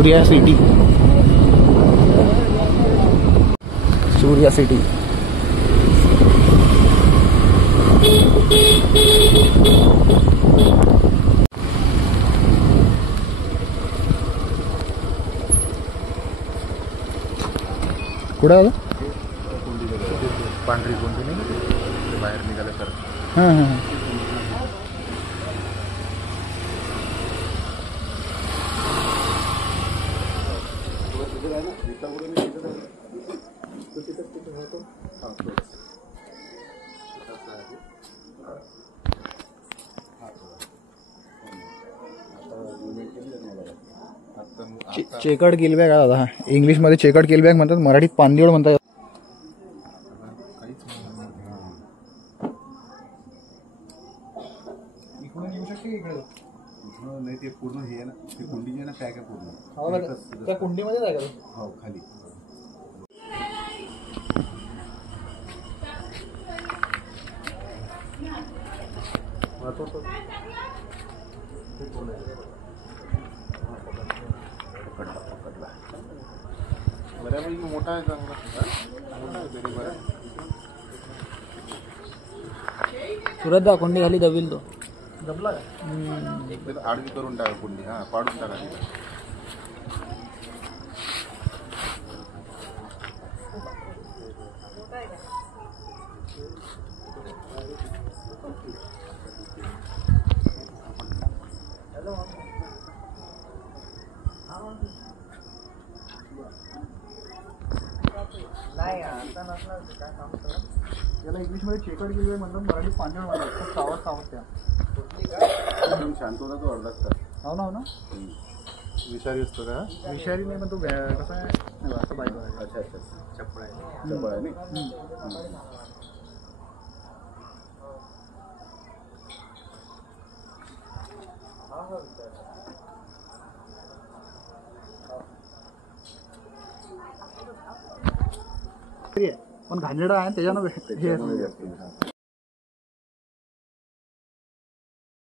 Surya city, Surya city. कुठं आलं? पांढरी कोंडी नाही बाहेर निघालं तर. हां हां. चेकड किलबॅग आहे दादा. इंग्लिशमध्ये चेकड किलबॅग म्हणतात, मराठीत पांदिवड म्हणतात. नाही ते पूर्ण हे ना, ते कुंडी आहे ना, पॅक आहे पूर्ण. त्या कुंडीमध्येच आहे का? हो, खाली. बऱ्यापैकी मोठा आहे, चांगला मोठा आहे तरी बरं. सुरत दा कुंडी खाली दबील तो दबला एक आडवी करून टाका कुंडी. हा, पाडून टाका. याला इंग्लिशमध्ये चेकड किलबॅग म्हणतात, मराठीत पांदिवड म्हणतात. सावध सावध त्या शांत होता तो अर्धा तास. हो ना, हो ना. विषारी असतो का? विषारी नाही, पण तो कसा आहे असं बाईक. अच्छा अच्छा, चप्पळ आहे. चप्पळ आहे नाही. पण घाणेरडा आहे त्याच्यानं हे